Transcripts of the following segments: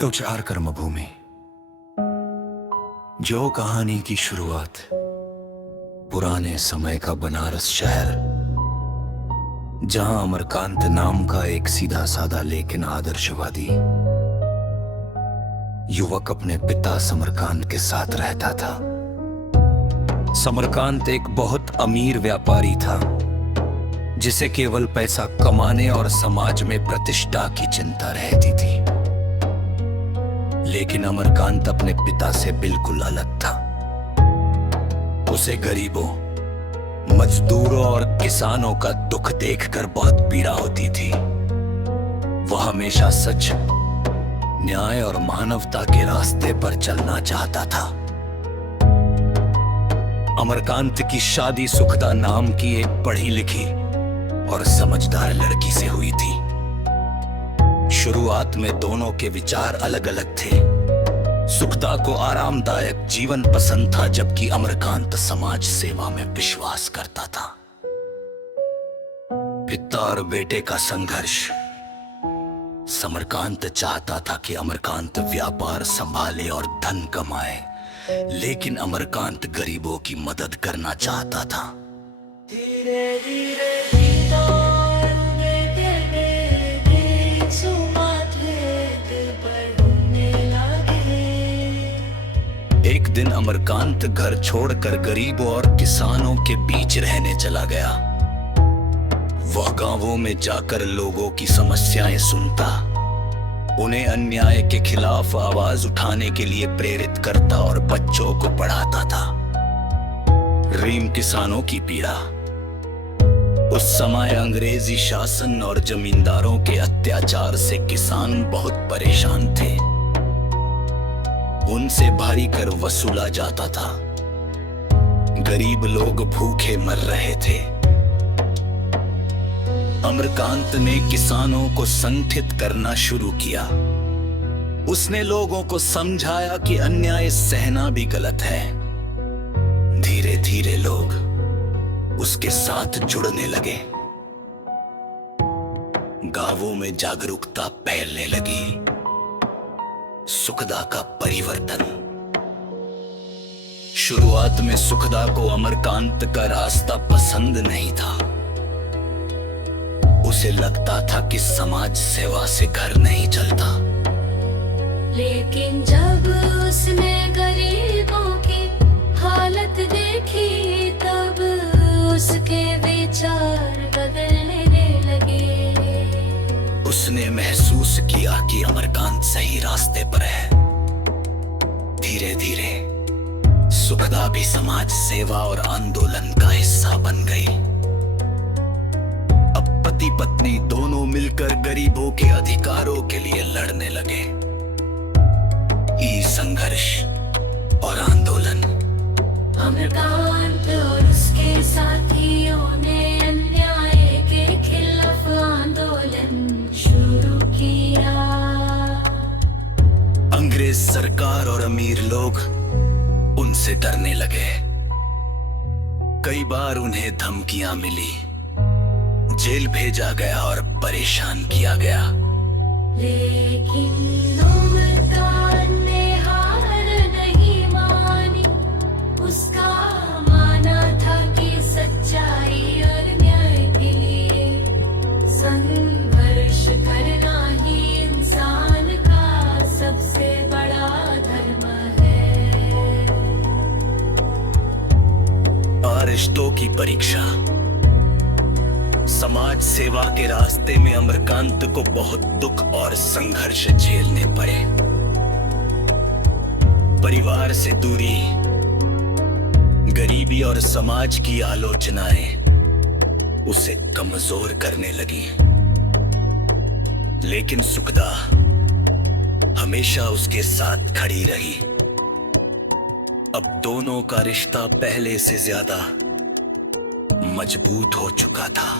तो चार कर्मभूमि जो कहानी की शुरुआत पुराने समय का बनारस शहर, जहां अमरकांत नाम का एक सीधा साधा लेकिन आदर्शवादी युवक अपने पिता समरकांत के साथ रहता था। समरकांत एक बहुत अमीर व्यापारी था जिसे केवल पैसा कमाने और समाज में प्रतिष्ठा की चिंता रहती थी। लेकिन अमरकांत अपने पिता से बिल्कुल अलग था। उसे गरीबों, मजदूरों और किसानों का दुख देखकर बहुत पीड़ा होती थी। वह हमेशा सच, न्याय और मानवता के रास्ते पर चलना चाहता था। अमरकांत की शादी सुखदा नाम की एक पढ़ी लिखी और समझदार लड़की से हुई थी। शुरुआत में दोनों के विचार अलग अलग थे। सुखदा को आरामदायक जीवन पसंद था, जबकि अमरकांत समाज सेवा में विश्वास करता था। पिता और बेटे का संघर्ष। समरकांत चाहता था कि अमरकांत व्यापार संभाले और धन कमाए, लेकिन अमरकांत गरीबों की मदद करना चाहता था। धीरे धीरे एक दिन अमरकांत घर छोड़कर गरीबों और किसानों के बीच रहने चला गया। वह गांवों में जाकर लोगों की समस्याएं सुनता, उन्हें अन्याय के खिलाफ आवाज उठाने के लिए प्रेरित करता और बच्चों को पढ़ाता था। रीम किसानों की पीड़ा। उस समय अंग्रेजी शासन और जमींदारों के अत्याचार से किसान बहुत परेशान थे। उनसे भारी कर वसूला जाता था। गरीब लोग भूखे मर रहे थे। अमरकांत ने किसानों को संगठित करना शुरू किया। उसने लोगों को समझाया कि अन्याय सहना भी गलत है। धीरे धीरे लोग उसके साथ जुड़ने लगे। गांवों में जागरूकता फैलने लगी। सुखदा का परिवर्तन। शुरुआत में सुखदा को अमरकांत का रास्ता पसंद नहीं था। उसे लगता था कि समाज सेवा से घर नहीं चलता। लेकिन जब उसने गरीबों की हालत देखी, तब उसके विचार बदलने लगे। उसने महसूस किया कि अमरकांत सही रास्ते पर है। धीरे धीरे सुखदा भी समाज सेवा और आंदोलन का हिस्सा बन गई। अब पति पत्नी दोनों मिलकर गरीबों के अधिकारों के लिए लड़ने लगे। ये संघर्ष और आंदोलन। अमरकांत और उसके साथियों ने अन्याय के खिलाफ आंदोलन शुरू किया। अंग्रेज सरकार और अमीर लोग उनसे डरने लगे। कई बार उन्हें धमकियां मिली, जेल भेजा गया और परेशान किया गया। लेकिन अमरकांत ने हार नहीं मानी। उसका माना था कि सच्चाई और न्याय के लिए संघर्ष करना ही इंसान का सबसे बड़ा धर्म है। रिश्तों की परीक्षा। समाज सेवा के रास्ते में अमरकांत को बहुत दुख और संघर्ष झेलने पड़े। परिवार से दूरी, गरीबी और समाज की आलोचनाएं उसे कमजोर करने लगी। लेकिन सुखदा हमेशा उसके साथ खड़ी रही। अब दोनों का रिश्ता पहले से ज्यादा मजबूत हो चुका था।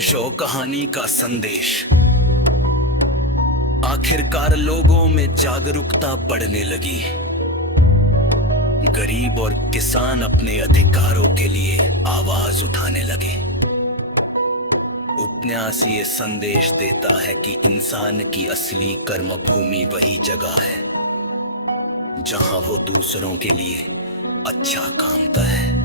शो कहानी का संदेश। आखिरकार लोगों में जागरूकता बढ़ने लगी। गरीब और किसान अपने अधिकारों के लिए आवाज उठाने लगे। उपन्यास ये संदेश देता है कि इंसान की असली कर्म भूमि वही जगह है जहां वो दूसरों के लिए अच्छा काम करता है।